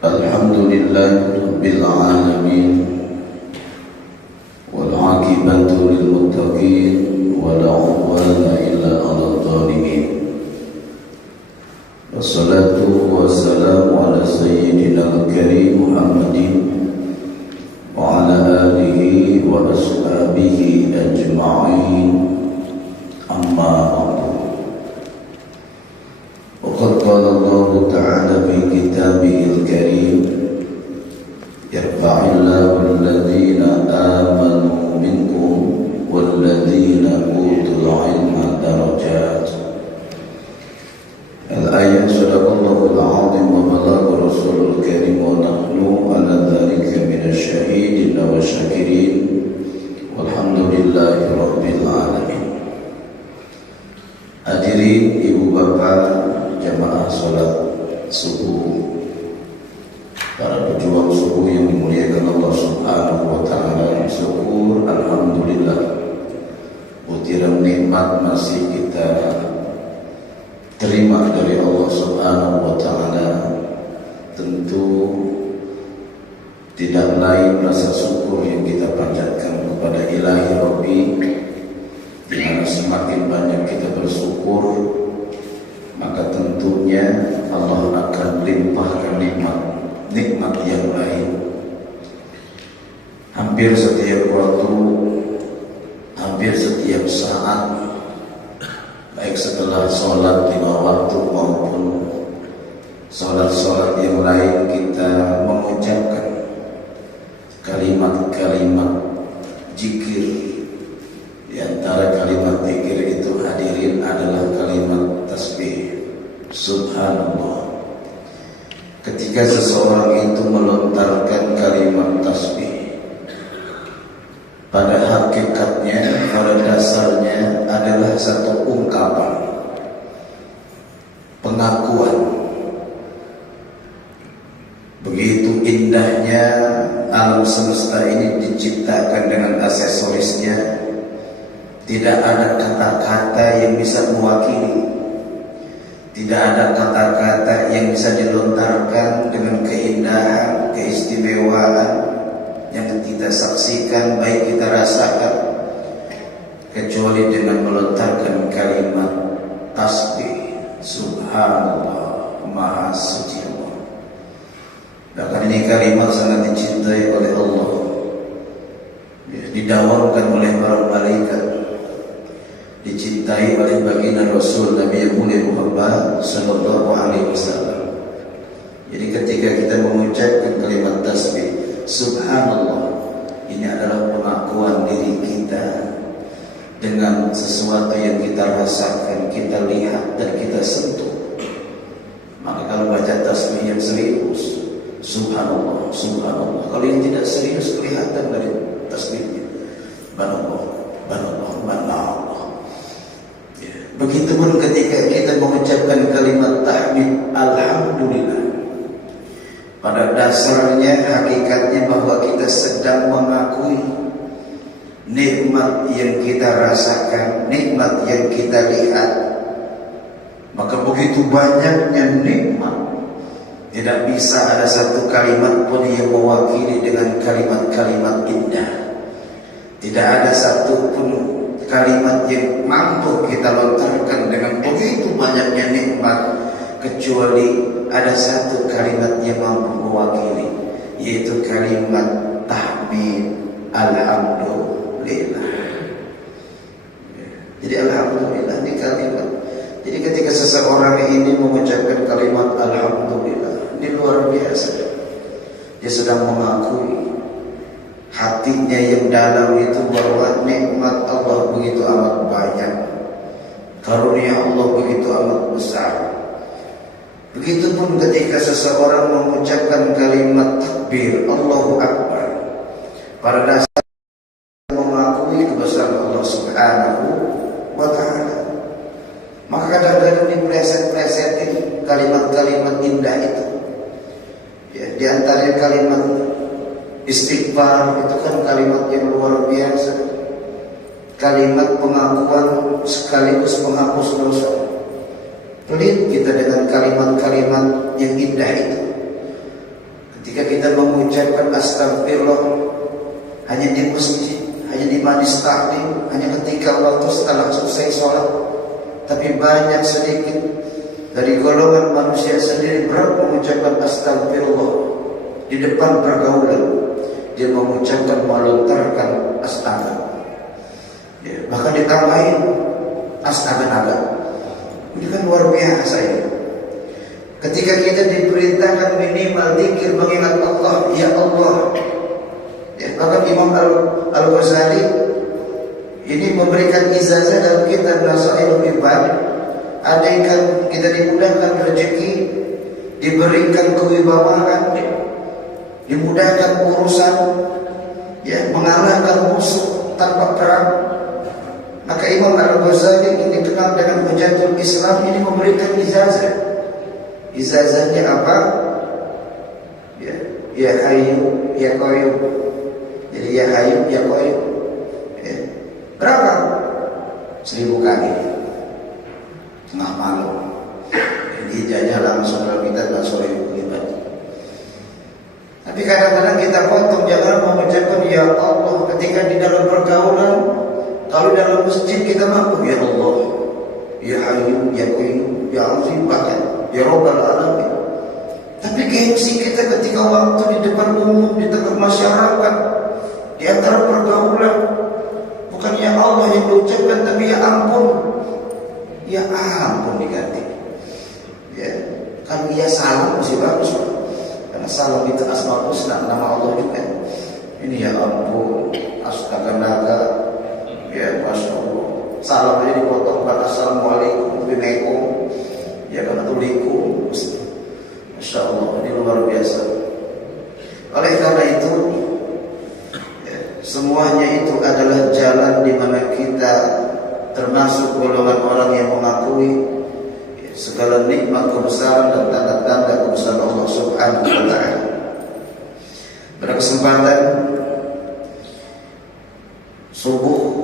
Alhamdulillahirabbil alamin wal 'aqibatu lil muttaqin wa la 'udwana illa 'alal zalimin. Wassalatu wassalamu ala sayyidina al-karim Muhammadin wa ala alihi wa ashabihi ajma'in. Amma ba'du. Waqad qala Allah ta'ala fi kitabihil karim yarfa'illahu alladhina amanu minkum walladhina utul 'ilma darajat. Al-ayat sadaqallahul 'azim wa balagha rasulul karim wa nahnu ala dhalika minasy syahidin wa syakirin walhamdulillahi rabbil alamin. Hadirin ibu bapak jamaah salat subuh, para pejuang subuh yang dimuliakan Allah Subhanahu wa taala, syukur alhamdulillah butiran nikmat masih kita terima dari Allah Subhanahu wa taala. Tentu tidak lain rasa syukur yang kita panjatkan kepada Ilahi Rabbi, di mana semakin banyak kita bersyukur, maka tentunya Allah akan limpahkan nikmat yang lain. Hampir setiap waktu, hampir setiap saat, baik setelah sholat lima waktu maupun sholat-sholat yang lain, kita mengucapkan kalimat-kalimat zikir. Di antara kalimat zikir itu hadirin adalah kalimat tasbih. Subhanallah. Ketika seseorang itu melontarkan kalimat tasbih, pada hakikatnya, pada dasarnya adalah satu ungkapan, pengakuan. Begitu indahnya alam semesta ini diciptakan dengan aksesorisnya. Tidak ada kata-kata yang bisa mewakili, tidak ada kata-kata yang bisa dilontarkan dengan keindahan, keistimewaan yang kita saksikan, baik kita rasakan, kecuali dengan melontarkan kalimat tasbih. Subhanallah, Maha Suci Allah. Bahkan ini kalimat sangat dicintai oleh Allah, didawamkan oleh para malaikat, dicintai oleh baginda Rasul Nabi yang mulia Muhammad sallallahu alaihi wasallam. Jadi ketika kita mengucapkan kalimat tasbih Subhanallah, ini adalah pengakuan diri kita dengan sesuatu yang kita rasakan, kita lihat dan kita sentuh. Maka kalau baca tasbih yang serius, Subhanallah, Subhanallah. Kalau yang tidak serius kelihatan dari tasbihnya, Banallah, Banallah, Banallah. Begitupun ketika kita mengucapkan kalimat tahmid Alhamdulillah, pada dasarnya hakikatnya bahwa kita sedang mengakui nikmat yang kita rasakan, nikmat yang kita lihat. Maka begitu banyaknya nikmat, tidak bisa ada satu kalimat pun yang mewakili dengan kalimat-kalimat indah. Tidak ada satu pun kalimat yang mampu kita lontarkan dengan begitu banyaknya nikmat, kecuali ada satu kalimat yang mampu mewakili, yaitu kalimat tahmid Alhamdulillah. Jadi Alhamdulillah ini kalimat. Jadi ketika seseorang ini mengucapkan kalimat Alhamdulillah, ini luar biasa. Dia sedang mengakui hatinya yang dalam itu bahwa nikmat Allah begitu amat banyak, karunia Allah begitu amat besar. Begitupun ketika seseorang mengucapkan kalimat takbir Allahu Akbar, pada dasar mengakui kebesaran Allah Subhanahu wa ta'ala. Maka kadang-kadang dipleset-plesetin kalimat-kalimat indah itu. Ya, di antara kalimat istighfar itu kan kalimat yang luar biasa, kalimat pengakuan sekaligus penghapus dosa. Pelit kita dengan kalimat-kalimat yang indah itu. Ketika kita mengucapkan astagfirullah hanya di masjid, hanya di majlis taklim, hanya ketika waktu setelah selesai sholat. Tapi banyak sedikit dari golongan manusia sendiri berat mengucapkan astagfirullah di depan pergaulan. Dia mengucapkan, melontarkan astaga, ya, bahkan ditambahin astaga. Ini kan luar biasa ini. Ketika kita diperintahkan minimal zikir mengingat Allah, ya Allah. Ya, bahkan Imam Al-Ghazali ini memberikan ijazah dalam kitab Nasaihul Ibad. Andaikan kita dimudahkan rezeki, diberikan kewibawaan, dimudahkan urusan, ya, mengalahkan musuh tanpa perang, maka Imam Al-Ghazali yang dikenal dengan Hujatul Islam ini memberikan ijazah. Ijazahnya apa? Ya Hayyu ya Qayyum. Jadi ya Hayyu ya Qayyum. Ya. Berapa? 1000 kali. Tengah malam. Jadi ijazahnya langsung dalam kitab Nasaihul Ibad. Tapi kadang-kadang kita potong, jangan mengucapkan ya Allah ketika di dalam pergaulan. Kalau dalam masjid kita mampu ya Allah, ya Hayyu ya Qayyum, ya Azim, bahkan ya Rabbal Alamin. Tapi gengsi kita ketika waktu di depan umum, di tengah masyarakat, di antara pergaulan, bukan ya Allah yang diucapkan, tapi ya ampun. Ya ampun diganti. Ya, kan ya salam masih bagus, Pak. Karena salam itu asmaul husna, nama Allah juga. Ini ya ampun, astaga naga, ya Masya Allah. Salam aja dipotong, assalamualaikum, waalaikumsalam. Ya karena tuliku, Masya Allah, ini luar biasa. Oleh karena itu, ya, semuanya itu adalah jalan di mana kita termasuk golongan orang yang mengakui ya, segala nikmat kebesaran dan tanda-tanda kebesaran Allah Subhanahu wa Ta'ala. Pada kesempatan subuh,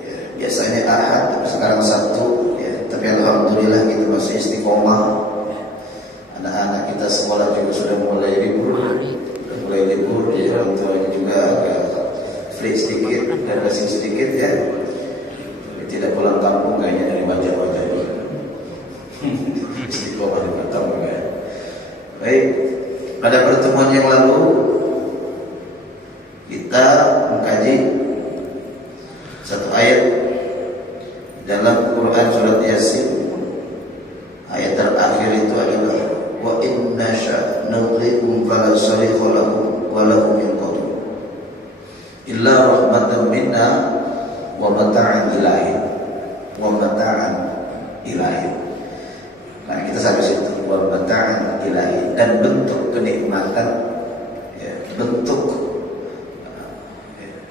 ya, biasanya Ahad, sekarang Sabtu. Tapi alhamdulillah kita masih istiqomah. Anak-anak kita sekolah juga sudah mulai libur. Ya, orang tuanya juga agak free sedikit dan racing sedikit ya. Tidak pulang kampung kayaknya dari wajah-wajah ini. Istiqomah di Batam ya. Baik, pada pertemuan yang lalu kita mengkaji satu ayat dalam Quran surat Yasin. Ayat terakhir itu adalah wa inna sya'nudhikum fala sarikha lakum wa lahum yanqudun illa rahmatan minna wa mata'an ilahi. Nah kita sampai situ, wa mata'an ilahi, dan bentuk kenikmatan, ya, bentuk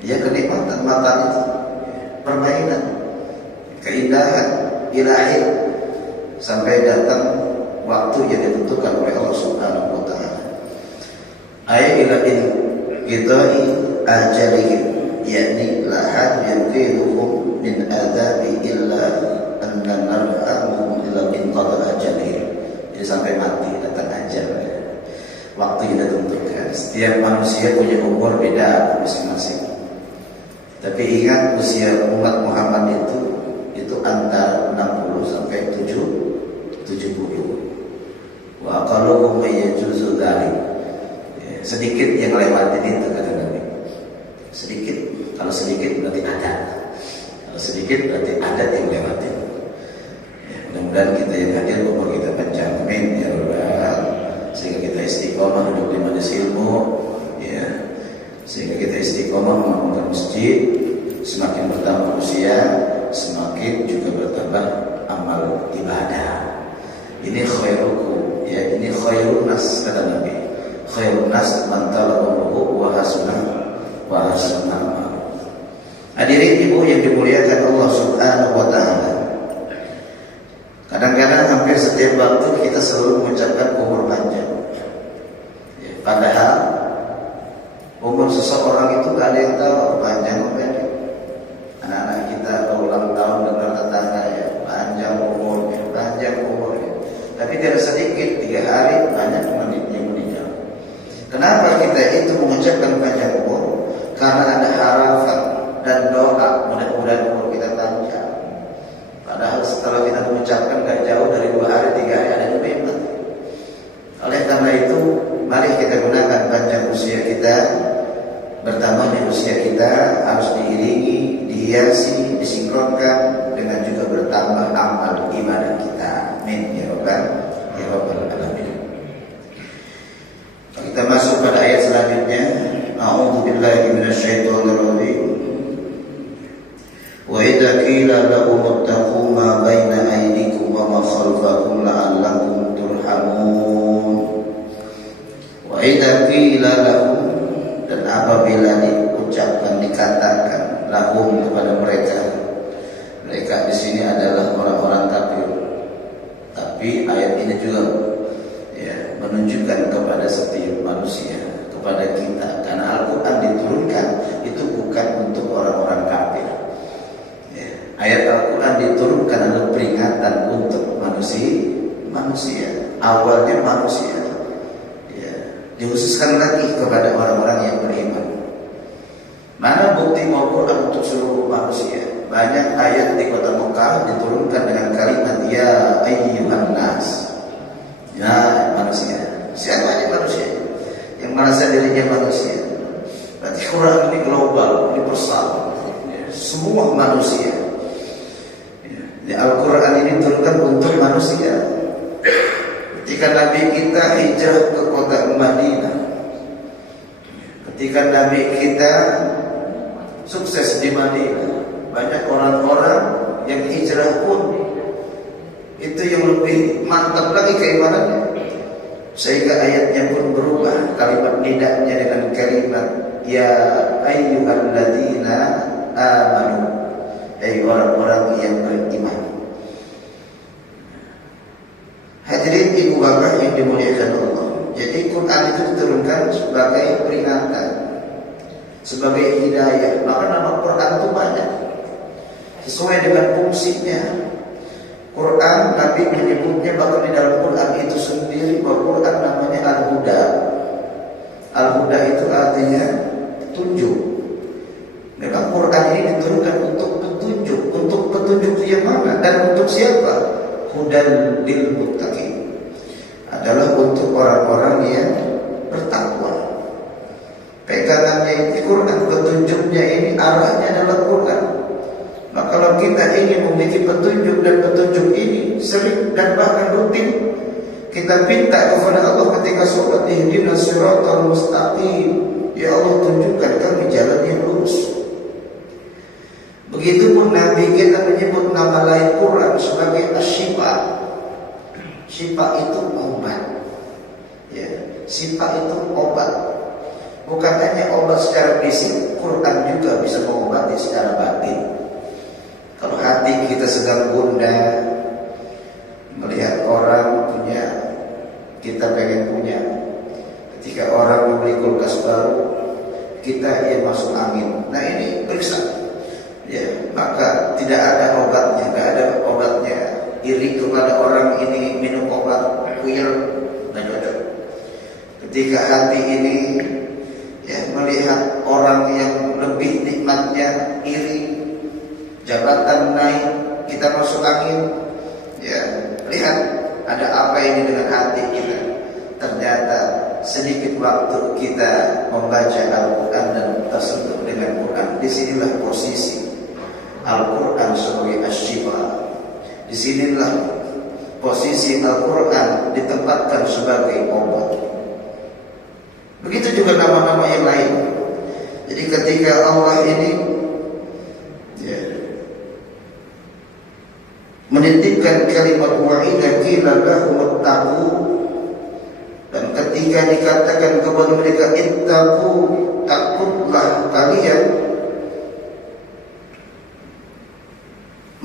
ya kenikmatan mata itu, permainan, keindahan ilahi, sampai datang waktu yang ditentukan oleh Allah Subhanahu wa Ta'ala. Ayat ila qidai ajalihim, yakni la had yanfiduhum min adabi illa anna narhamuhum illa min qada ajalihim. Jadi sampai mati datang ajal, waktu yang ditentukan. Setiap manusia punya umur beda masing-masing. Tapi ingat, usia umat Muhammad itu antara 60 sampai 70. Wa aqalluhum yajuzu dzalik. Sedikit yang lewatin itu kata Nabi. Sedikit. Kalau sedikit berarti ada. Kalau sedikit berarti ada yang lewatin. Ya, mudah-mudahan kita yang hadir umur kita panjang. Amin ya rabbal. Sehingga kita istiqomah duduk di majelis ilmu, ya. Sehingga kita istiqomah membangun masjid. Semakin bertambah usia, semakin juga bertambah amal ibadah. Ini khairukum, ya, ini khairun nas kata Nabi. Khairun nas man talaqahu wa hasanah Hadirin ibu yang dimuliakan Allah Subhanahu wa Ta'ala. Kadang-kadang hampir setiap waktu kita selalu mengucapkan umur panjang, ya, padahal umur seseorang itu gak ada yang tahu panjang atau pendek. Anak-anak kita berulang tahun dengan tetangga, ya, panjang umurnya. Tapi tidak sedikit, 3 hari banyak menitnya meninggal. kita itu mengucapkan panjang umur karena ada harapan dan doa mudah-mudahan umur kita panjang. Padahal setelah kita mengucapkan gak jauh dari 2 hari 3 hari ada juga yang mati. Oleh karena itu, mari kita gunakan panjang usia kita, bertambahnya usia kita harus diiringi, dihiasi, disinkronkan dengan juga bertambah amal ibadah kita. Amin ya rabbal alamin. Kita masuk pada ayat selanjutnya. A'udzubillahi minasyaitonir rajim. Wa idza qila lahum ittaqu ma baina aydikum wa ma khalfakum la'allakum turhamun. Wa idza qila lahum, dan apabila diucapkan, dikatakan lahum kepada mereka. Mereka di sini adalah orang-orang kafir. Tapi ayat ini juga menunjukkan kepada setiap manusia, kepada kita, karena Al-Quran diturunkan itu bukan untuk orang-orang kafir. Ayat Al-Quran diturunkan adalah peringatan untuk manusia, awalnya manusia. Dikhususkan lagi kepada orang-orang yang beriman. Mana bukti Al-Quran untuk seluruh manusia? Banyak ayat di kota Mekah diturunkan dengan kalimat ya ayyuhan nas. Ya manusia. Siapa aja manusia yang merasa dirinya manusia? Berarti Quran ini global, universal. Semua manusia. Al-Quran ini diturunkan untuk manusia. Ketika Nabi kita hijrah ke kota Madinah, ketika Nabi kita sukses di Madinah, banyak orang-orang yang hijrah pun itu yang lebih mantap lagi keimanannya, sehingga ayatnya pun berubah, kalimat nidanya dengan kalimat ya ayyuhalladzina amanu, orang-orang yang beriman. Hadirin ibu bapak yang dimuliakan Allah, jadi Quran itu diturunkan sebagai peringatan, sebagai hidayah. Maka nama Quran itu banyak sesuai dengan fungsinya. Quran, Nabi menyebutnya bahkan di dalam Quran itu sendiri bahwa Quran namanya Al-Huda. Al-Huda itu artinya petunjuk. Memang Quran ini diturunkan untuk petunjuk. Untuk petunjuk yang mana dan untuk siapa? Hudan lil muttaqin, adalah untuk orang-orang yang bertakwa. Pegangannya ini Quran, petunjuknya ini arahnya adalah Quran. Maka kalau kita ingin memiliki petunjuk dan petunjuk ini sering dan bahkan rutin kita minta kepada Allah ketika sholat, ihdinas siratal mustaqim, ya Allah tunjukkan kami jalan yang lurus. Begitupun Nabi kita menyebut nama lain Quran sebagai asy-syifa. Syifa itu obat. Ya, syifa itu obat. Bukan hanya obat secara fisik, Quran juga bisa mengobati secara batin. Kalau hati kita sedang gundah, melihat orang punya, kita pengen punya. Ketika orang membeli kulkas baru, kita ingin masuk angin. Nah ini periksa, ya, maka tidak ada obatnya, tidak ada obatnya. Iri kepada orang ini minum obat kuil, dan cocok. Ketika hati ini melihat orang yang lebih nikmatnya, iri, jabatan naik, kita masuk angin, lihat ada apa ini dengan hati kita. Ternyata sedikit waktu kita membaca Al-Quran dan tersentuh dengan Quran, disinilah posisi Al-Quran sebagai asy-syifa. Disinilah posisi Al-Quran ditempatkan sebagai obat. Begitu juga nama-nama yang lain. Jadi ketika Allah ini menitipkan kalimat wa'idah qila lahum ittaqu, dan ketika dikatakan kepada mereka ittaqu, takutlah kalian,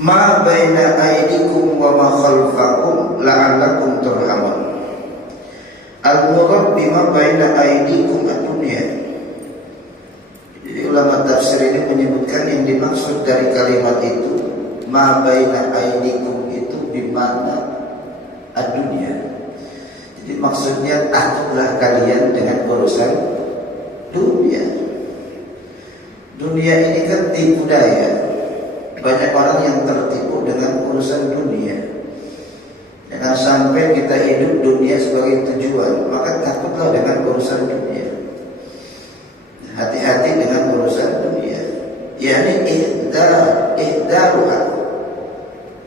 ma baina aydikum wa ma khalfakum la'allakum turhamun. Al-murad bima baina aydikum ad-dunya. Jadi ulama tafsir ini menyebutkan yang dimaksud dari kalimat itu ma baina aydikum itu bimana ad-dunya. Jadi maksudnya takutlah kalian dengan urusan dunia. Dunia ini kan tipu daya. Banyak orang yang tertipu dengan urusan dunia. Jangan sampai kita hidup dunia sebagai tujuan, maka takutlah dengan urusan dunia. Hati-hati dengan urusan dunia. Yani ihdaruha.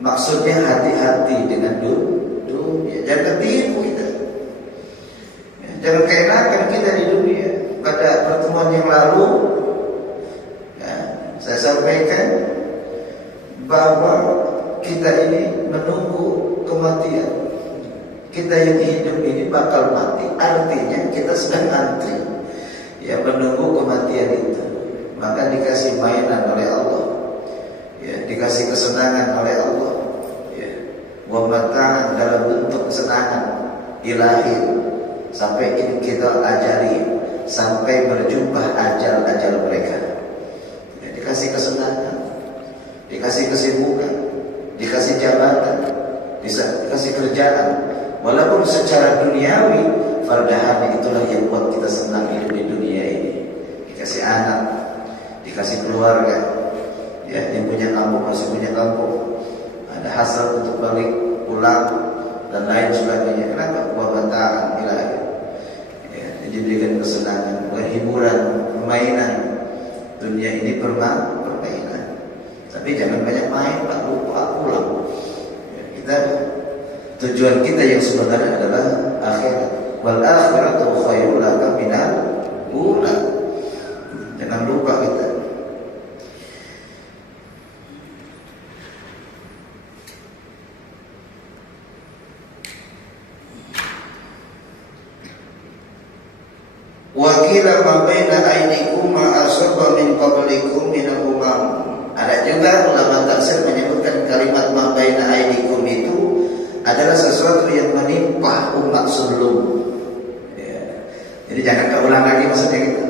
Maksudnya hati-hati dengan dunia. Jangan tertipu kita. Jangan keenakan kita di dunia. Pada pertemuan yang lalu saya sampaikan bahwa kita ini menunggu kematian. Kita yang hidup ini bakal mati. Artinya kita sedang antri, ya, menunggu kematian itu. Maka dikasih mainan oleh Allah, ya, dikasih kesenangan oleh Allah, ya, wa mata'an dalam bentuk kesenangan ilahi, sampai ini kita ajari sampai berjumpa ajal mereka. Ya, dikasih kesenangan, dikasih kesibukan, dikasih jabatan, dikasih kerjaan. Walaupun secara duniawi, fardahan itulah yang buat kita senang hidup di dunia ini. Dikasih anak, dikasih keluarga, ya, yang punya kampung masih punya kampung, ada hasil untuk balik pulang dan lain sebagainya. Kenapa? Wabataan ilahi, ya, diberikan kesenangan, hiburan, permainan. Dunia ini permainan. Tapi jangan banyak main, Pak, lupa pulang. Ya, kita tujuan kita yang sebenarnya adalah akhirat. Wal akhiratu khairul laka minal ula. Jangan lupa kita. Wa qila ma baina aydikum ma asaba min qablikum min al-umam. Ada juga ulama tafsir menyebutkan kalimat ma baina aydikum itu adalah sesuatu yang menimpa umat sebelum. Ya. Jadi jangan keulang lagi maksudnya gitu.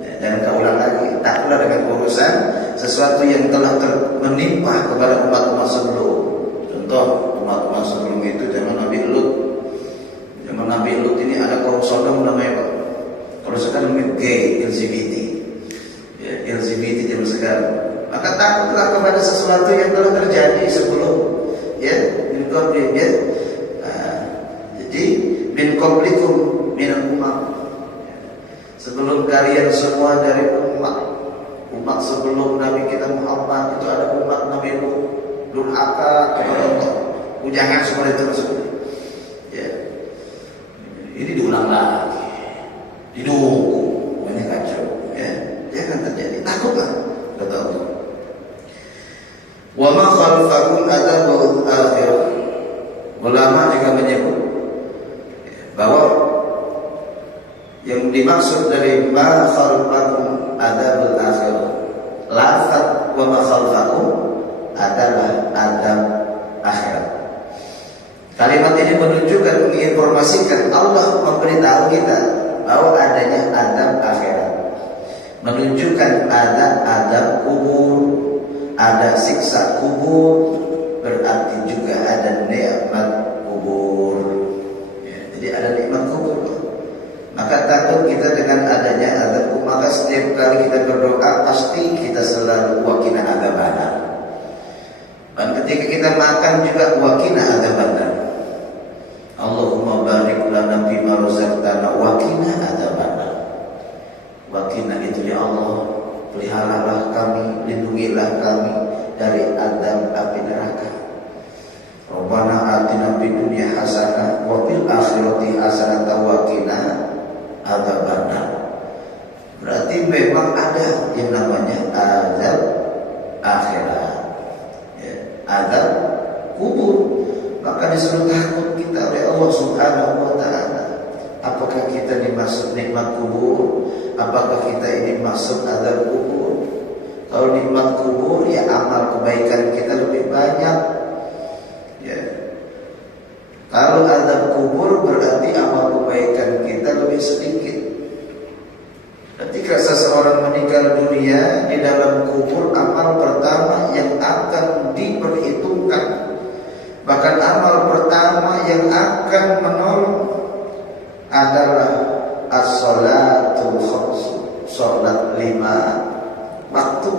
Ya, jangan keulang lagi. Takutlah dengan urusan sesuatu yang telah menimpa kepada umat-umat sebelum. Contoh umat-umat sebelum itu zaman Nabi Lut. Zaman Nabi Lut ini ada kaum Sodom namanya Pak. Kalau sekarang gay, LGBT, ya, LGBT zaman sekarang. Maka takutlah kepada sesuatu yang telah terjadi sebelum, ya, min qablikum, ya. Jadi min qablikum min al-umam. Sebelum kalian semua dari umat sebelum Nabi kita Muhammad itu ada umat Nabi Lut, durhaka kepada Allah, ujangan seperti itu maksudnya. Ya. Ini diulang lagi. Didukung, banyak kacau, ya, jangan terjadi. Takutlah kata Allah. Wa ma khalfakum adzabul akhirah. Ulama juga menyebut bahwa yang dimaksud dari ma khalfakum adzabul akhirah, lafaz wa ma khalfakum adalah adab akhirat. Kalimat ini menunjukkan, menginformasikan, Allah memberitahu kita bahwa adanya adab akhirat, menunjukkan ada adab kubur, ada siksa kubur, berarti juga ada nikmat kubur. Ya, jadi ada nikmat kubur. Maka takut kita dengan adanya adab kubur. Maka setiap kali kita berdoa pasti kita selalu waqina adzabannar. Dan ketika kita makan juga waqina adzabannar. Allahumma barik lana fima razaqtana wa qina adzabannar. Wa qina itu ya Allah, peliharalah kami, lindungilah kami dari azab api neraka. Rabbana atina fid dunya hasanah wa fil akhirati hasanah wa qina adzabannar. Berarti memang ada yang namanya azab akhirat, ya, azab kubur. Maka disuruh takut kita oleh Allah Subhanahu wa ta'ala. Apakah kita dimaksud nikmat kubur? Apakah kita ini maksud azab kubur? Kalau nikmat kubur, ya amal kebaikan kita lebih banyak, ya. Kalau azab kubur berarti amal kebaikan kita lebih sedikit. Ketika seseorang meninggal dunia, di dalam kubur amal pertama yang akan diperhitungkan, bahkan amal pertama yang akan menolong adalah as-salatul khams, sholat 5 waktu.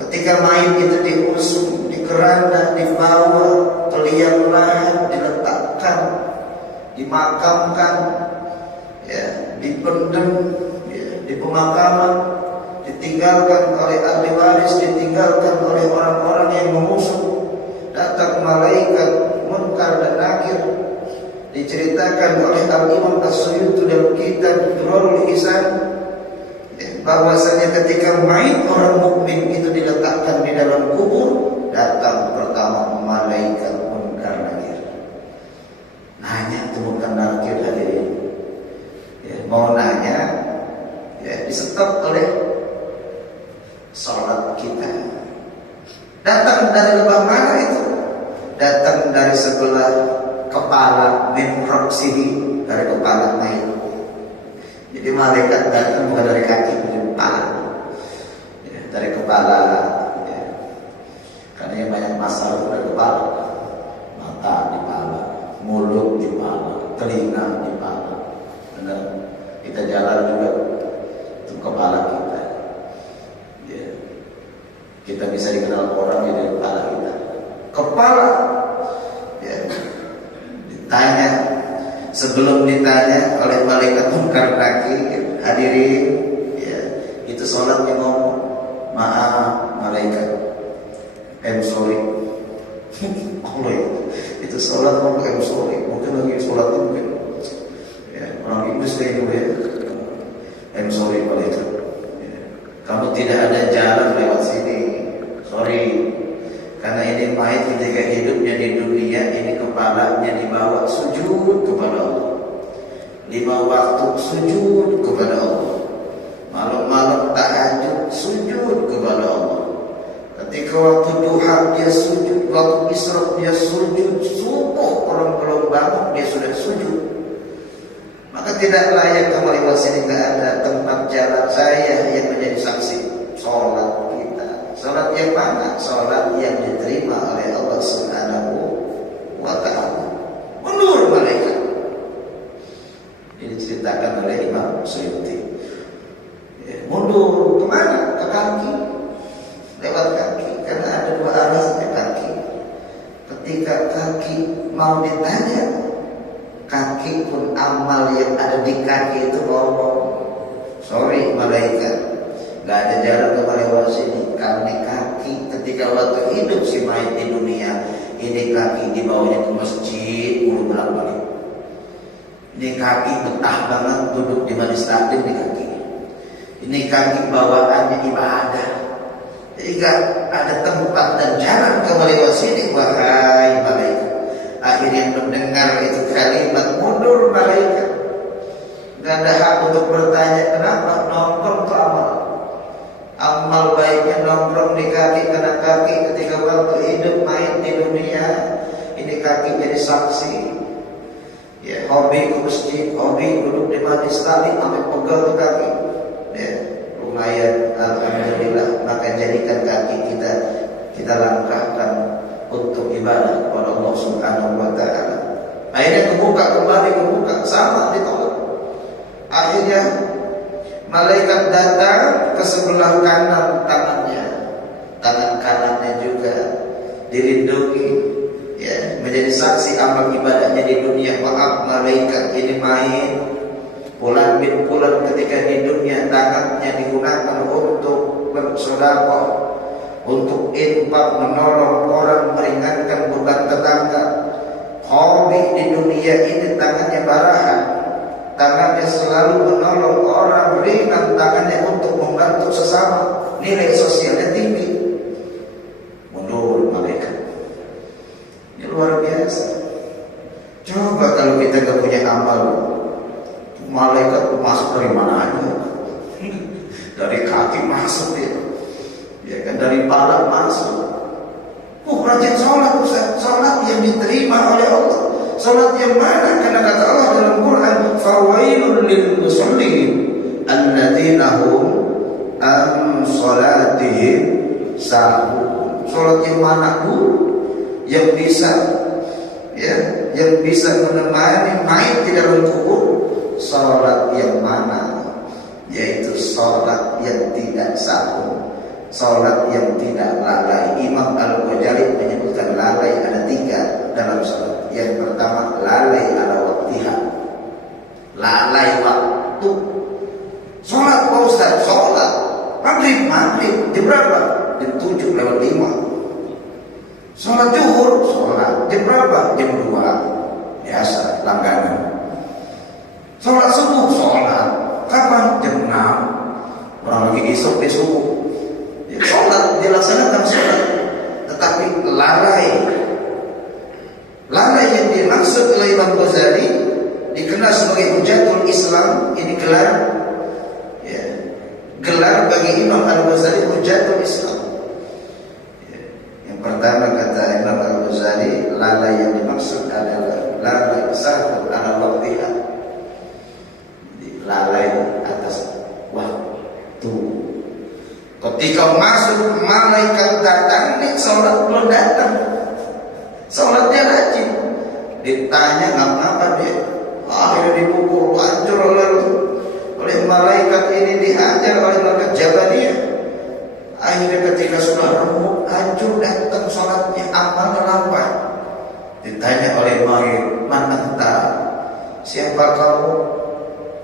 Ketika mayit itu diusung, dikeranda, dibawa ke liang lahat, diletakkan, dimakamkan, ya, dipendam, ya, di pemakaman, ditinggalkan oleh ahli waris, ditinggalkan oleh orang-orang yang mengusung. Datang malaikat Munkar dan Nakir. Diceritakan oleh Al-Imam As-Suyuti dalam kitab Durarul Ihsan, bahwasanya ketika mayit orang mukmin itu diletakkan di dalam kubur, datang pertama malaikat Munkar Nakir. Nanya tuh Munkar Nakir hadirin, ya, mau nanya, ya, disetop oleh sholat kita. Datang dari lubang mana itu? Datang dari sebelah kepala, min roksihi, dari kepala mayit. Jadi malaikat datang bukan dari kaki, dari kepala, ya, dari kepala, ya. Karena yang banyak masalah dari kepala, mata di kepala, mulut di kepala, telinga di kepala. Benar, kita jalan juga itu kepala kita, ya. Kita bisa dikenal orang dari kepala kita. Kepala, ya. Ditanya, sebelum ditanya oleh malaikat Munkar Nakir, hadirin, ya, itu sholatnya ngomong, maaf malaikat, I'm sorry. Allah itu sholat ngomong I'm sorry. Mungkin lagi sholat mungkin, ya, orang Inggris kayak gitu ya, I'm sorry malaikat, ya, kamu tidak ada jalan lewat sini, sorry. Karena ini mayit ketika hidupnya di dunia, ini kepalanya dibawa sujud kepada Allah. 5 waktu sujud kepada Allah. Malam-malam tahajud sujud kepada Allah. Ketika waktu duha dia sujud, waktu isyraq dia sujud, subuh orang belum bangun dia sudah sujud. Maka tidak layak kembali ke sini, tidak ada tempat jalan saya yang menjadi saksi sholat. Salat yang mana? Salat yang diterima oleh Allah Subhanahu wa ta'ala. Mundur malaikat. Ini diceritakan oleh Imam Suyuti. Ya, mundur kemana? Ke kaki. Lewat kaki. Karena ada 2 arahnya kaki. Ketika kaki mau ditanya, kaki pun amal yang ada di kaki itu ngomong, sorry malaikat, gak ada jalan kembali ke sini. Karena kaki ketika waktu hidup si mayit di dunia, ini kaki dibawanya ke masjid bolak balik. Ini kaki betah banget duduk di majelis taklim di kaki. Ini kaki bawaannya ibadah. Jadi gak ada tempat dan jalan kembali ke sini, wahai malaikat. Akhirnya mendengar itu kalimat mundur malaikat. Gak ada hak untuk bertanya kenapa nongkrong ke amal. Amal baiknya nongkrong di kaki, karena kaki ketika waktu hidup mayit di dunia, ini kaki jadi saksi. Ya, hobi ke masjid, hobi duduk di majelis taklim sampai pegal ke kaki. Ya, lumayan, alhamdulillah. Maka jadikan kaki kita langkahkan untuk ibadah kepada Allah Subhanahu wa ta'ala. Akhirnya kebuka, sama ditolak. Akhirnya malaikat datang ke sebelah kanan tangannya, tangan kanannya juga dilindungi, ya, menjadi saksi amal ibadahnya di dunia. Maaf malaikat, ini main bulan bin bulan ketika di dunia tangannya digunakan untuk bersedekah, untuk infak, menolong orang, meringankan beban tetangga. Hobi di dunia ini tangannya barahan. Tangannya selalu menolong orang, ringan tangannya untuk membantu sesama, nilai sosialnya tinggi. Mundur malaikat. Ini luar biasa. Coba kalau kita gak punya amal, malaikat masuk dari mana aja? Dari kaki masuk ya kan, dari kepala masuk. Rajin sholat, sholat yang diterima oleh Allah. Salat yang mana? Karena kata Allah dalam Quran, fawailul lil musallin alladzina hum an salatihim sahun. Salat yang mana dulu yang bisa, ya, yang bisa menemani mayit di dalam kubur? Salat yang mana? yaitu sholat yang tidak sahur, sholat yang tidak lalai. Imam Al-Ghazali menyebutkan lalai ada 3 dalam sholat. Yang pertama, lalai ala waktiha, lalai waktu. Sholat Pak Ustaz, sholat maghrib jam berapa? Jam 7 lewat 5. Sholat zuhur, sholat jam berapa? Jam 2. Biasa, langganan. Sholat subuh, sholat kapan? Jam 6. Orang lagi isuk di subuh. Ya, sholat, dilaksanakan sholat. Tetapi lalai yang dimaksud oleh Imam Ghazali dikenal sebagai Hujatul Islam. Ini gelar bagi Imam Al-Ghazali, Hujatul Islam. Yang pertama kata Imam Al-Ghazali, lalai yang dimaksud adalah lalai sahur ala waktiha, lalai atas waktu. Ketika masuk malaikat datang, nih sholat belum datang, sholatnya rajin. Ditanya ngapa dia, akhirnya dipukul hancur oleh malaikat ini, dihajar oleh malaikat Jabariyah. Akhirnya ketika sudah remuk hancur, datang sholatnya, amalnya lambat. Ditanya oleh malaikat, man anta, siapa kamu?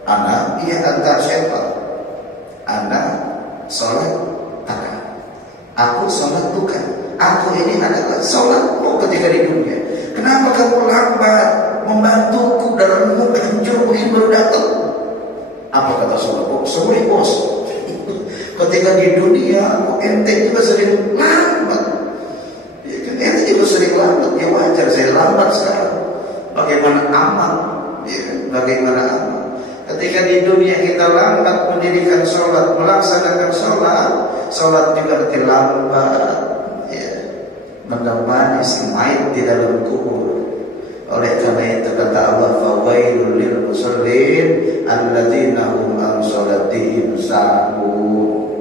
Ana, iya anta siapa? Ana sholat takkan, aku sholat bukan. Aku ini adalah sholatmu ketika di dunia. Kenapa kamu lambat membantuku dan remuk hancur begini baru datang? Apa kata sholat? Sorry bos, ketika di dunia ente juga sering lambat. Ya kan, ente juga sering lambat. Ya wajar saya lambat sekarang. Bagaimana amal? Ya kan? Bagaimana amal? Ketika di dunia kita lambat mendirikan sholat, melaksanakan sholat juga nanti lambat, ya, menemani si mayit di dalam kubur. Oleh karena itu kata Allah, fawailul lil musallin alladzina hum an sholatihim sahun.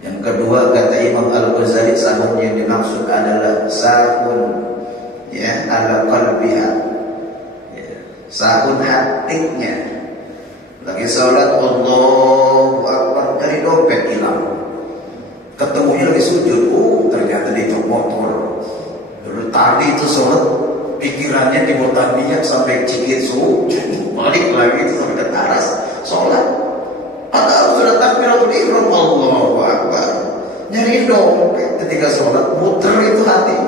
Yang kedua kata Imam Al-Ghazali, sahun yang dimaksud adalah sahun, ya, ala qalbiha, sahun hatinya. Lagi sholat, Allahu Akbar, dari dompet hilang. Ketemunya lagi sujud, ternyata dia jok motor. Dulu tadi itu sholat, pikirannya di Botania sampai Cikitsu, balik lagi itu sampai ke Taras, sholat. Padahal sudah takbiratul ihram, Allahu Akbar, nyari dompet. Ketika sholat, muter itu hati.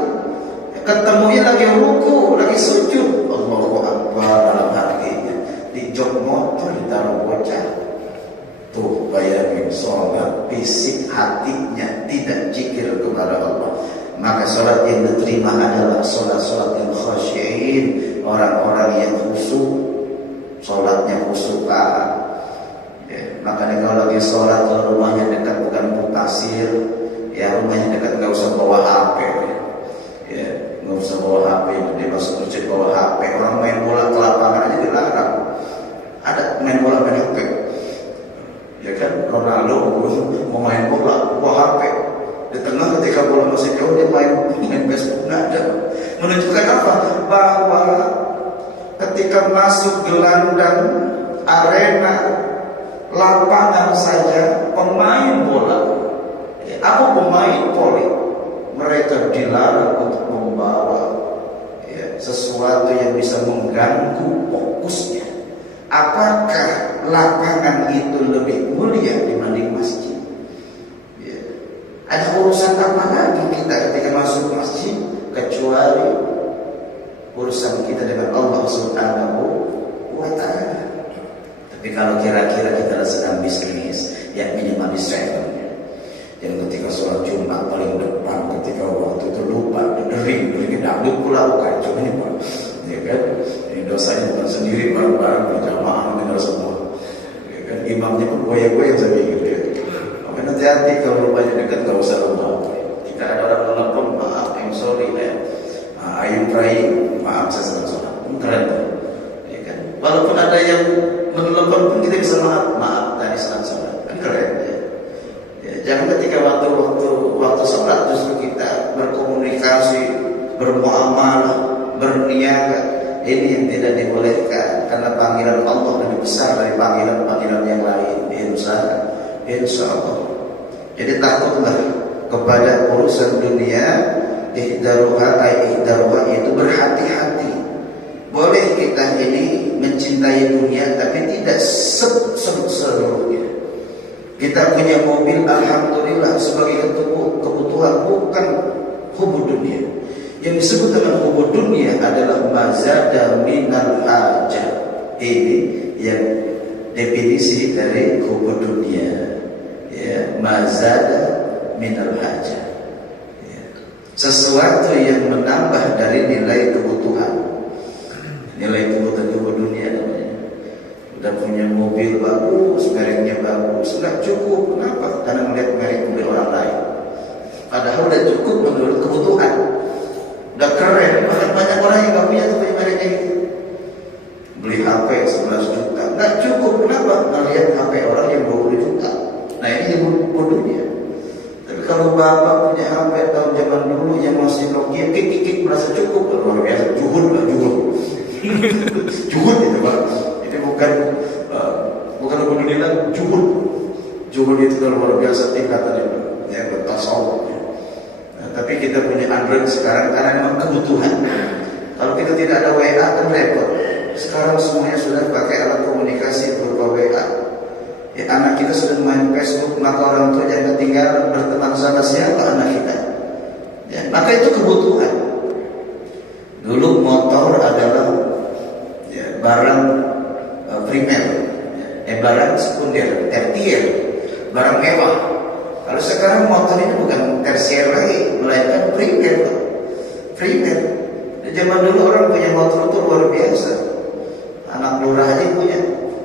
Ketemunya lagi ruku, lagi sujud, Allahu Akbar dalam hatinya. Di jok motor ditaruh bocah. Tuh bayangin, sholat fisik hatinya tidak zikir kepada Allah. Maka sholat yang diterima adalah sholat yang khasyi'in, orang-orang yang khusyuk, sholatnya khusyukan. Ya, makanya kalau lagi sholat, kalau rumahnya dekat bukan mutasil, ya rumahnya dekat nggak usah bawa HP. Ya, nggak usah bawa HP, dia masuk masjid bawa HP. Orang main bola ke lapangan aja dilarang. Ada main bola main HP, ya kan? Ronaldo mau main bola bawa HP. Di tengah ketika bola masih jauh dia main Facebook, nggak ada. Menunjukkan apa? Bahwa ketika masuk gelandang arena lapangan saja pemain bola, apa pemain voli, mereka dilarang untuk membawa sesuatu yang bisa mengganggu fokusnya. Apakah lapangan itu lebih mulia dibanding masjid? Ya. Ada urusan apa lagi kita ketika masuk masjid kecuali urusan kita dengan Allah Subhanahu wa Ta'ala. Tapi kalau kira-kira kita sedang bisnis, ya minimal distraction. Yang ketika sholat Jumat paling depan, ketika waktu itu lupa, dering dangdut pula bukan cuma ini Pak. Ya kan? Ini dosanya bukan sendiri, bareng-bareng berjamaah benar semua. Ya kan? Imamnya pun goyang-goyang sampai gitu ya. Maka hati-hati kalau rumahnya dekat nggak usah lupa. Jika ada orang telepon, maaf, I'm sorry ya. I'm praying, maaf saya sedang sholat. Keren tuh. Ya kan? Walaupun ada yang menelepon pun kita bisa maaf tadi sedang sholat. Kan keren ya. Ya, jangan ketika waktu sholat justru kita berkomunikasi, bermuamalah, berniaga. Ini yang tidak dibolehkan, karena panggilan Allah lebih besar dari panggilan yang lain. insya Allah. Jadi takutlah kepada urusan dunia. Ihdaruha itu berhati-hati. Boleh kita ini mencintai dunia, tapi tidak seluruhnya. Kita punya mobil, alhamdulillah, sebagai kebutuhan, bukan hubud dunia. Yang disebut dengan hubud dunia adalah mazada minal hajah. Ini yang definisi dari hubud dunia, ya, mazada minal hajah, ya. Sesuatu yang menambah dari nilai kebutuhan. Nilai kebutuhan hubud dunia namanya. Udah punya mobil bagus, mereknya bagus, sudah cukup. Kenapa? Karena melihat merek mobil orang lain. Padahal udah cukup menurut kebutuhan. Udah keren. Bahkan banyak orang yang gak punya tuh mereknya itu. Beli HP 11 juta, nggak cukup. Kenapa? Melihat HP orang yang 20 juta. Nah ini hubud dunia. Tapi kalau bapak punya HP tahun zaman dulu yang masih Nokia, kik merasa cukup, luar biasa. Juhud itu Pak. Ini bukan hubud dunia, juhud itu luar biasa tingkatan itu, ya, bertasawuf. Nah, tapi kita punya Android sekarang karena memang kebutuhan. Kalau kita tidak ada WA kan repot. Sekarang semuanya sudah pakai alat komunikasi berupa WA. Ya, anak kita sudah main Facebook, maka orang tua jangan ketinggalan berteman sama siapa anak kita. Ya, maka itu kebutuhan. Dulu motor adalah, ya, barang primer, ya, barang sekunder, tertier, barang mewah. Kalau sekarang motor ini bukan tersier lagi, melainkan primer. Di zaman dulu orang punya motor itu luar biasa. Anak lurah aja punya,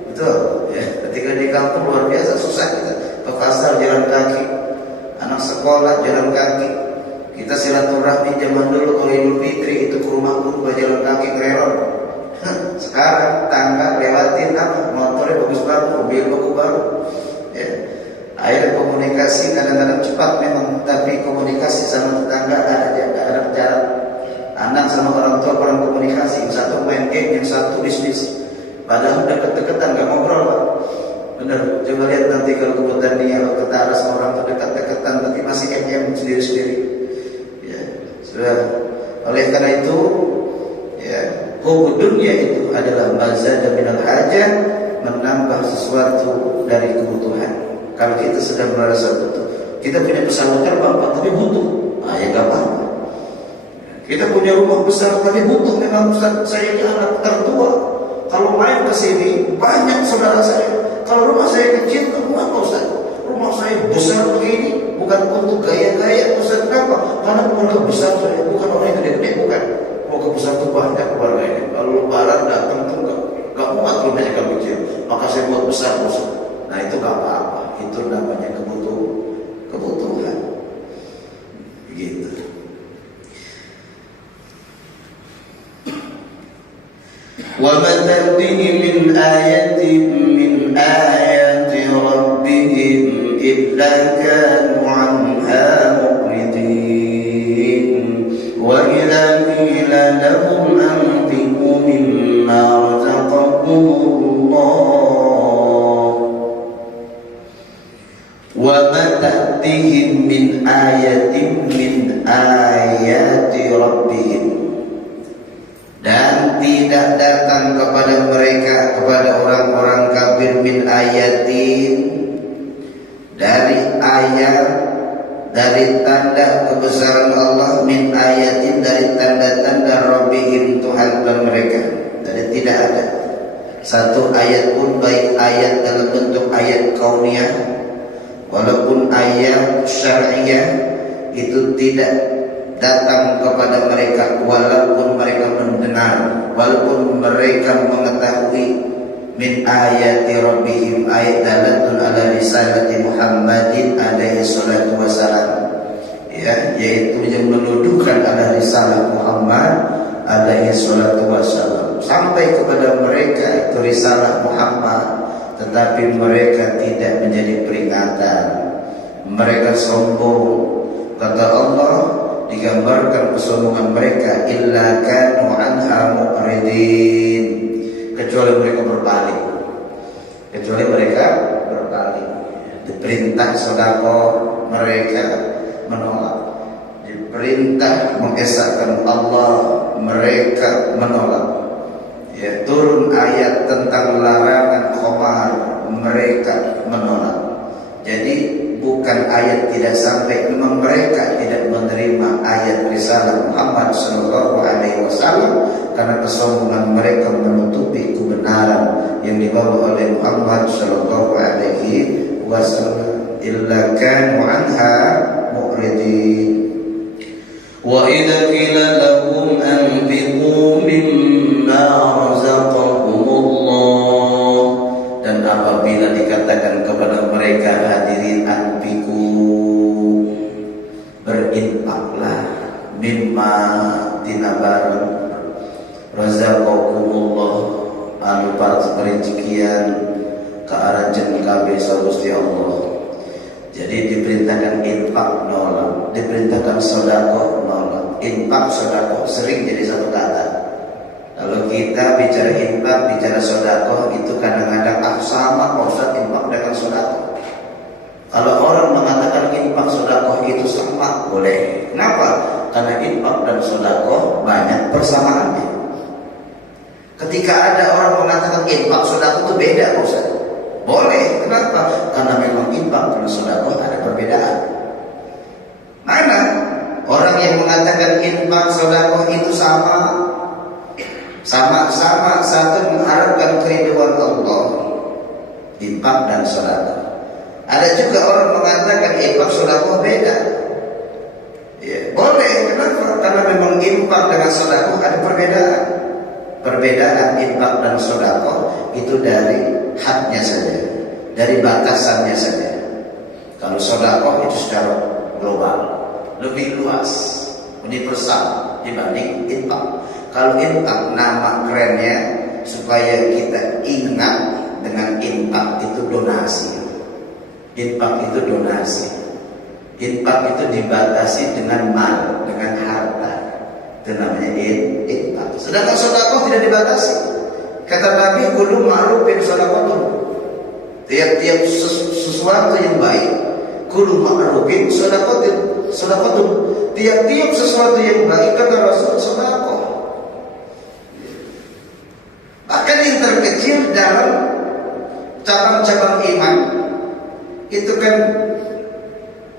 betul. Ya, ketika di kampung luar biasa susah kita ke pasar jalan kaki, anak sekolah jalan kaki. Kita silaturahmi zaman dulu kalau Idul Fitri itu ke rumah kurba jalan kaki kerelon. Sekarang tangga lewatin apa? Motornya bagus baru, mobil bagus baru. Ya. Akhirnya komunikasi kadang-kadang cepat memang, tapi komunikasi sama tetangga ada jarak. Anak sama orang tua kurang komunikasi, yang satu main game, yang satu bisnis. Padahal deket-deketan, gak ngobrol Pak. Bener, coba lihat nanti kalau ke Botania, kalau ke Taras orang terdekat-dekatan, tapi masih MM sendiri-sendiri. Ya, sudah. Oleh karena itu, ya, hubud dunia itu adalah mazada minal hajah, menambah sesuatu dari kebutuhan. Kalau kita sedang merasa butuh, kita punya pesawat terbang Pak, tapi butuh, ya gak apa-apa. Kita punya rumah besar tapi butuh, memang Ustaz, saya ini anak tertua. Kalau main ke sini banyak saudara saya. Kalau rumah saya kecil, rumah apa Ustaz? Rumah saya besar begini, bukan untuk gaya-gaya Ustaz. Kenapa? Karena keluarga besar saya, bukan orang yang gede-gede, bukan. Keluarga besar itu banyak keluarga ini. Kalau lebaran datang tuh gak muat rumahnya kalau kecil. Maka saya buat besar Ustaz. Nah itu gak apa-apa. Itu namanya kebutuhan. Begitu. وَمَا تَأْتِيهِمْ مِنْ آيَةٍ مِنْ آيَاتِ رَبِّهِمْ إِلَّا كَانُوا عَنْهَا مُعْرِضِينَ وَإِذَا قِيلَ لَهُمْ أَنْفِقُوا مِمَّا رَزَقَكُمُ اللَّهُ وَمَا تَأْتِيهِمْ مِنْ آيَةٍ مِنْ آيَاتِ رَبِّهِمْ. Dan tidak datang kepada mereka, kepada orang-orang kafir, min ayatin, dari ayat, dari tanda kebesaran Allah, min ayatin, dari tanda-tanda Rabbihim, Tuhan dan mereka. Jadi tidak ada satu ayat pun, baik ayat dalam bentuk ayat kauniyah walaupun ayat syar'iyah, itu tidak datang kepada mereka, walaupun mereka mendengar, walaupun mereka mengetahui, min ayati rabbihim, ayat dalatun ala risalati Muhammadin alaihi salatu wassalam, ya, yaitu yang menuduhkan ala risalah Muhammad alaihi salatu wassalam, sampai kepada mereka itu risalah Muhammad, tetapi mereka tidak menjadi peringatan, mereka sombong. Kata Allah, digambarkan kesombongan mereka, illa kanu anha mu'ridin, kecuali mereka berbalik, kecuali mereka berpaling. Diperintah sedekah, mereka menolak. Diperintah mengesahkan Allah, mereka menolak. Ya, turun ayat tentang larangan khamar, mereka menolak. Jadi bukan ayat tidak sampai, memang mereka tidak menerima ayat risalah Muhammad sallallahu alaihi wasallam karena kesombongan mereka menutupi kebenaran yang dibawa oleh Muhammad sallallahu alaihi wasallam. Illa kanu anha mu'ridin. Wa idza qila lahum anfiqu mimma razaqakumullah, dan apabila dikatakan kepada mereka hadirin anfiqu, berinfaklah, mimma tinabarun razaqakumullah anu perincikian ke arah jengabe Gusti Allah. Jadi diperintahkan infak nolak, diperintahkan sedekah nolak. Infak sedekah sering jadi satu kata. Kalau kita bicara infak, bicara sedekah itu kadang-kadang sama Ustaz infak dengan sedekah. Kalau orang mengatakan infak sedekah itu sama, boleh. Kenapa? Karena infak dan sedekah banyak persamaannya. Ketika ada orang mengatakan infak sedekah itu beda, Ustaz, boleh. Kenapa? Karena memang infak dan sedekah ada perbedaan. Mana orang yang mengatakan infak sedekah itu sama-sama satu mengharapkan keridhaan Allah, infak dan sedekah. Ada juga orang mengatakan infak sedekah beda. Ya, boleh. Kenapa? Karena memang infak dengan sedekah ada perbedaan. Perbedaan infak dan sedekah itu dari hadnya saja, dari batasannya saja. Kalau sedekah itu secara global, lebih luas, universal dibanding infak. Kalau infak nama kerennya supaya kita ingat dengan infak itu donasi. Infak itu donasi. Infak itu dibatasi dengan mal, dengan harta. Itu namanya infak. Sedangkan sedekah tidak dibatasi. Kata Nabi, kullu ma'rufin sedekatun. Tiap-tiap sesuatu yang baik, kullu ma'rufin sedekatun. Tiap-tiap sesuatu yang baik, kata Rasul, sedekah. Bahkan yang terkecil dalam cabang-cabang iman itu kan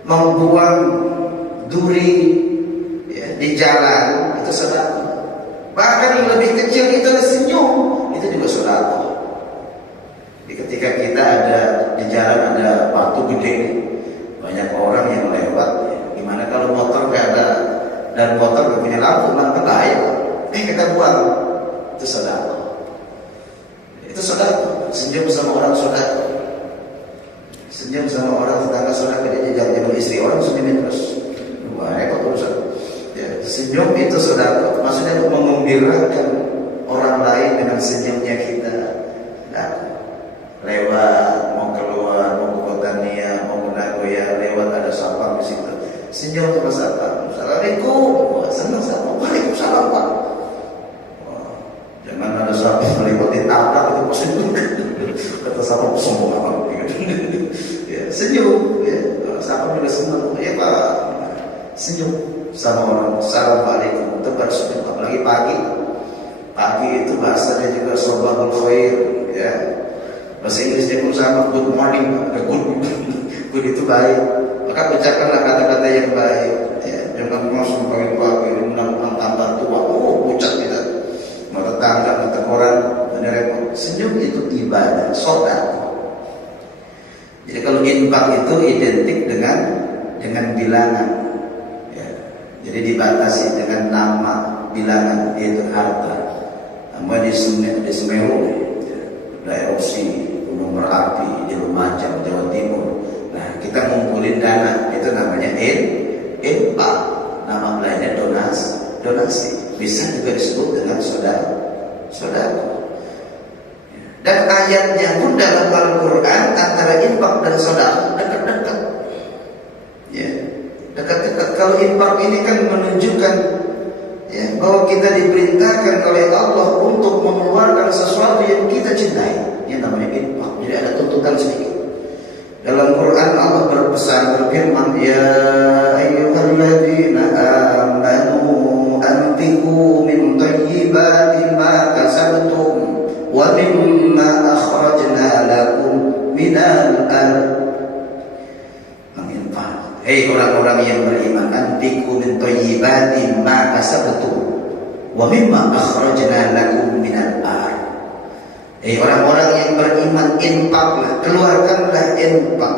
membuang duri ya, di jalan, itu sedekah. Bahkan yang lebih kecil itu adalah senyum, itu juga sedekah. Ketika kita ada di jalan ada batu gede, banyak orang yang lewat. Gimana kalau motor nggak ada dan motor nggak punya lampu, maka bahaya. Kita buang, itu sedekah. Itu sedekah. Senyum sama orang sedekah. Senyum sama orang tetangga sedekah, dia jalan istri orang senyumin terus. Wah, repot urusan. Ya, senyum itu sedekah. Maksudnya mengembirakan orang lain dengan senyumnya kita. Nah, lewat mau keluar, mau ke Botania, mau ke Nagoya, lewat ada sapam di situ. Senyum sama sapam. Assalamualaikum. Senang sapam. Waalaikumsalam, Pak. Jangan ada sapam melewatin tabrak itu positif. Kata sapam sombong apa? Ya, senyum. Ya, sapam juga senang. Ya Pak. Senyum sama orang. Assalamualaikum. Tebar senyum. Apalagi pagi. Pagi itu bahasanya juga sobahul khair. Ya. Bahasa Inggrisnya pun sama, good morning, good itu baik. Maka ucapkanlah kata-kata yang baik. Ya, jangan langsung pagi-pagi undang-undang tambah tua, ucap kita. Mata tangga, mata koran, dan repot. Senyum itu ibadah, sedekah. Jadi kalau infak itu identik dengan bilangan. Ya, jadi dibatasi dengan nama bilangan, yaitu harta. Namun di Semeru, daerah Osi, Gunung Merapi, di Lumajang, Jawa Timur. Nah, kita ngumpulin dana, itu namanya infak. Nama lainnya donasi. Bisa juga disebut dengan saudara. Dan ayatnya pun dalam Al-Quran antara infak dan saudara dekat-dekat. Ya, dekat-dekat. Kalau infak ini kan menunjukkan ya, bahwa kita diperintahkan oleh Allah untuk mengeluarkan sesuatu yang kita cintai, yang namanya infak. Jadi ada tuntutan sedikit. Dalam Quran Allah berfirman, ya ayyuhalladzina amanu anfiqu min thayyibati ma kasabtum wa mimma akhrajna lakum minal ardh. Menginfak. Hei orang-orang yang beriman, anfiqu min thayyibati ma kasabtum wa mimma akhrajna lakum minal ardh. Orang-orang yang beriman, infaklah, keluarkanlah infak,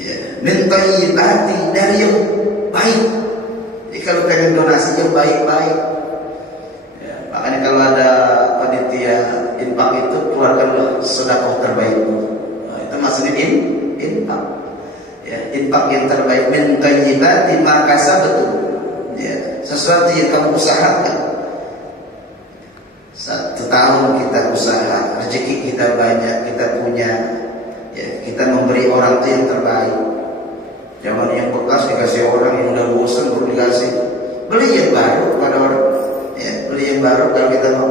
ya, min thayyibati, dari yang baik. Jadi kalau pengen donasi yang baik-baik, ya, makanya kalau ada panitia infak itu keluarkanlah sedekah terbaikmu. Nah, itu maksudnya infak, ya, infak yang terbaik, min thayyibati ma kasabtum, ya, sesuatu yang kamu usahakan. 1 tahun kita usaha, rezeki kita banyak, kita punya, ya, kita memberi orang itu yang terbaik. Jangan yang bekas dikasih orang yang udah bosan baru dikasih. Beli yang baru pada orang, ya, beli yang baru kalau kita mau.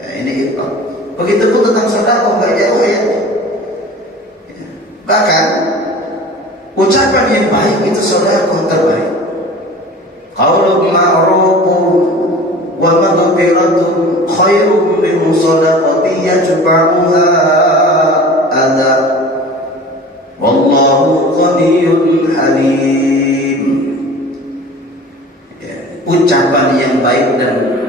Ya, ini itu. Begitupun tentang sedekah, nggak jauh ya. Bahkan ucapan yang baik itu sedekah terbaik. Qaulun ma'rufun wa maghfiratun khairun min shadaqatin yatba'uha adza wallahu ghaniyyun halim. Ya, ucapan yang baik dan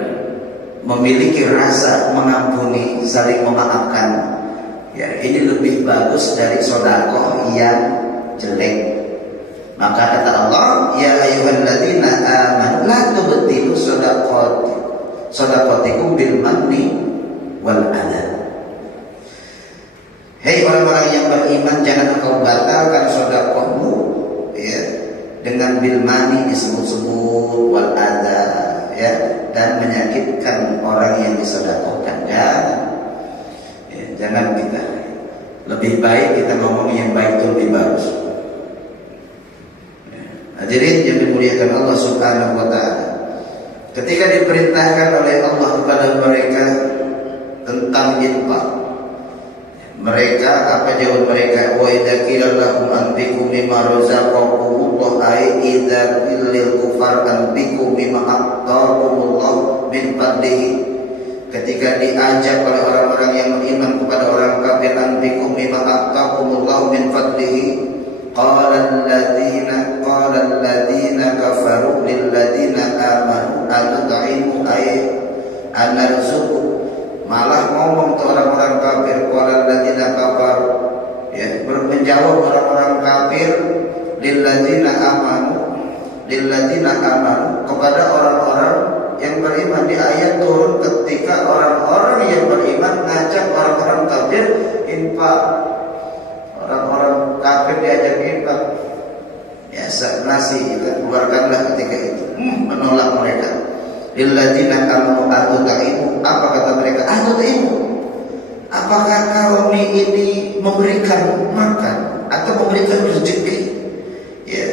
memiliki rasa mengampuni, saling memaafkan, ya, ini lebih bagus dari sedekah yang jelek. Maka kata Allah, ya ayyuhalladzina amanu la tubtilu shadaqatikum bil manni wal adha. Hei orang-orang yang beriman, jangan engkau batalkan sedekahmu, ya, dengan bil manni, disebut-sebut, wal adha, ya, dan menyakitkan orang yang disedekahkan. Jangan kita. Lebih baik kita ngomong yang baik itu lebih bagus. Hadirin yang dimuliakan Allah Subhanahu wa taala, ketika diperintahkan oleh Allah kepada mereka tentang infak, mereka apa jawab mereka? Wa idza qila lahum anfiqu mimma razaqakumullah ay idza lil kufar anfiqu mimma ataqakumullah min fadlihi. Ketika diajak oleh orang-orang yang beriman kepada orang kafir, anfiqu mimma ataqakumullah min fadlihi, qala alladziina kafaru lil ladziina amanu anut'imu ay anarzuqu. Malah ngomong ke orang-orang kafir, qala alladziina kafaru, ya, menjawab orang-orang kafir, lil ladziina amanu kepada orang-orang yang beriman. Di ayat turun ketika orang-orang yang beriman ngajak orang-orang kafir infak. Orang-orang kafir diajak infak, ya, nasi kita keluarkanlah ketika itu. Menolak mereka. Illadzina amanu atutaimu, apa kata mereka? Atutaimu, apakah kami ini memberikan makan atau memberikan rezeki? Ya,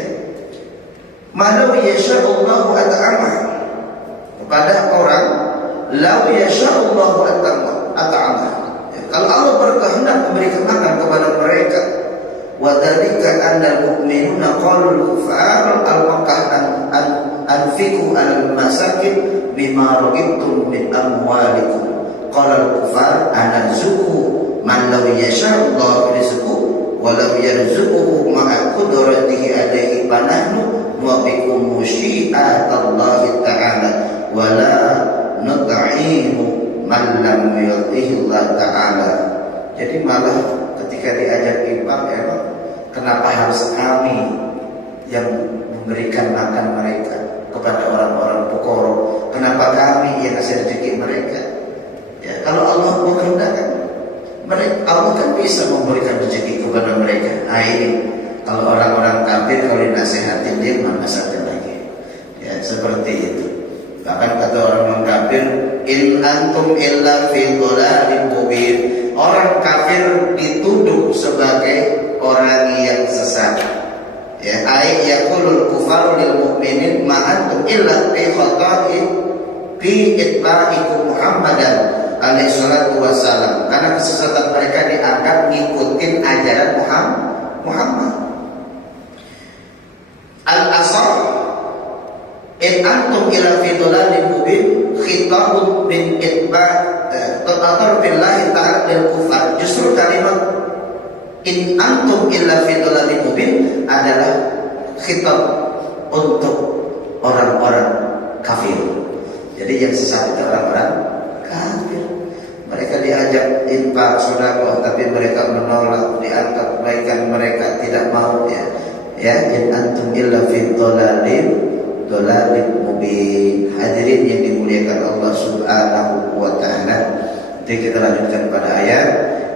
malau yasha'allahu at'amah, kepada orang lau yasha'allahu at'amah, kalau Allah berkehendak memberikan makan kepada mereka. Wadzalika annal mu'minuna qalul kufar al-Makkah anfiqu al-masakin bima raqibtum min amwalikum. Qala al-kufar anarzuqu man law yasha'allahu rizquhu wa law yarzuquhu ma'a qudratihi alayhi fanahnu wa bikum musyi'atallahi ta'ala wa la nut'imu man lam yu'tihillah ta'ala. Jadi malah ketika diajak infak, ya, kenapa harus kami yang memberikan makan mereka kepada orang-orang pukoro? Kenapa kami yang kasih rezeki mereka? Ya, kalau Allah berkehendak, Allah kan bisa memberikan rezeki kepada mereka. Nah ini, kalau orang-orang kafir kalau dinasihatin dia mana satu lagi, ya, seperti itu. Bahkan kata orang kafir, in antum illa fi dhalalin mubin. Orang kafir dituduh sebagai orang yang sesat. Ya, ay yaqulul kufaru lil mu'minin ma antum illa fi khata'in fi itba'ikum Muhammadan alaihi salatu wassalam. Karena kesesatan mereka dianggap ngikutin ajaran Muhammad Muhammad. Al-asr in antum ila fi dhalalin mubin khitabun min itba' tatar billahi ta'ala lil kufar. Justru kalimat in antum illa fi dhalalin mubin adalah khitab untuk orang-orang kafir. Jadi yang sesat itu orang-orang kafir. Mereka diajak infak sedekah tapi mereka menolak, diangkat kebaikan mereka tidak mau ya. Ya, in antum illa fi dhalalin mubin. Hadirin yang dimuliakan Allah Subhanahu wa taala. Jadi kita lanjutkan pada ayat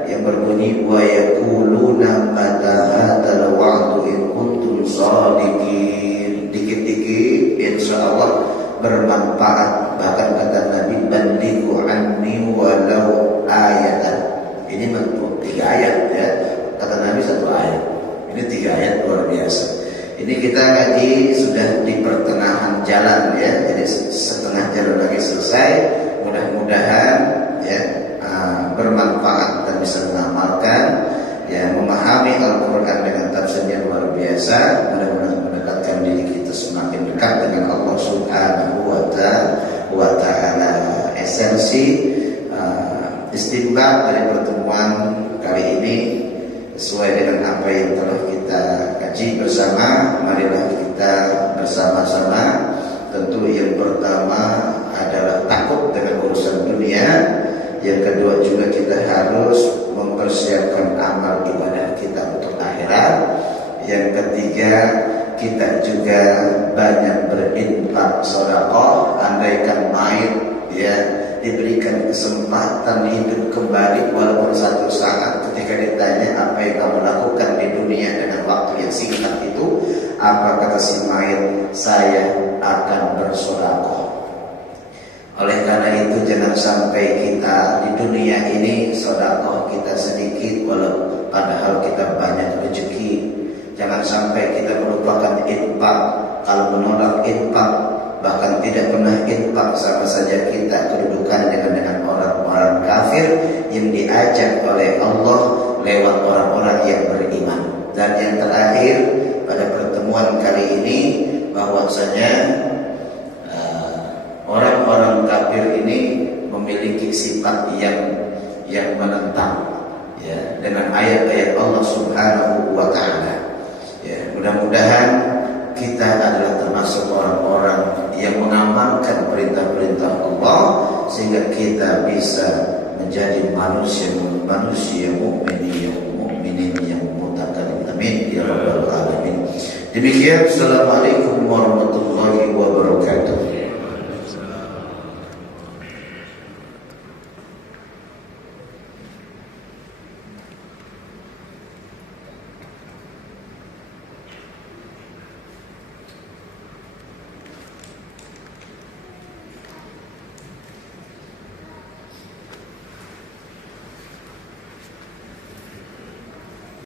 yang berbunyi wa yaquluna mata hadzal wa'du in kuntum shadiqin. Dikit-dikit insyaallah bermanfaat. Bahkan kata Nabi balighu anni walau ayatan. Ini bentuk 3 ayat ya. Kata Nabi 1 ayat. Ini 3 ayat luar biasa. Ini kita ngaji sudah di pertengahan jalan ya. Jadi setengah jalan lagi selesai. Mudah-mudahan ya bermanfaat dan bisa mengamalkan ya, memahami Al-Quran dengan tafsirnya luar biasa. Mudah-mudahan mendekatkan diri kita semakin dekat dengan Allah Subhanahu wa ta'ala. Esensi istinbat dari pertemuan kali ini sesuai dengan apa yang telah kita kaji bersama. Marilah kita bersama-sama. Tentu yang pertama adalah takut dengan urusan dunia. Yang kedua juga kita harus mempersiapkan amal ibadah kita untuk akhirat. Yang ketiga kita juga banyak berinfak sedekah. Andaikan ya diberikan kesempatan hidup kembali walaupun 1 saat, ketika ditanya apa yang kamu lakukan di dunia dengan waktu yang singkat itu, apa kata si mayit, saya akan bersedekah. Oleh karena itu jangan sampai kita di dunia ini sedekah kita sedikit walau padahal kita banyak rezeki. Jangan sampai kita melupakan infak. Kalau menolak infak, bahkan tidak pernah infak, sama saja kita kedudukan dengan orang-orang kafir yang diajak oleh Allah lewat orang-orang yang beriman. Dan yang terakhir pada pertemuan kali ini, bahwasanya orang-orang kafir ini memiliki sifat yang menentang ya, dengan ayat-ayat Allah Subhanahu wa taala. Ya, mudah-mudahan kita adalah termasuk orang-orang yang mengamalkan perintah-perintah Allah sehingga kita bisa menjadi manusia mukminin yang mutaqin. Amin ya rabbal alamin. Demikian, assalamualaikum warahmatullahi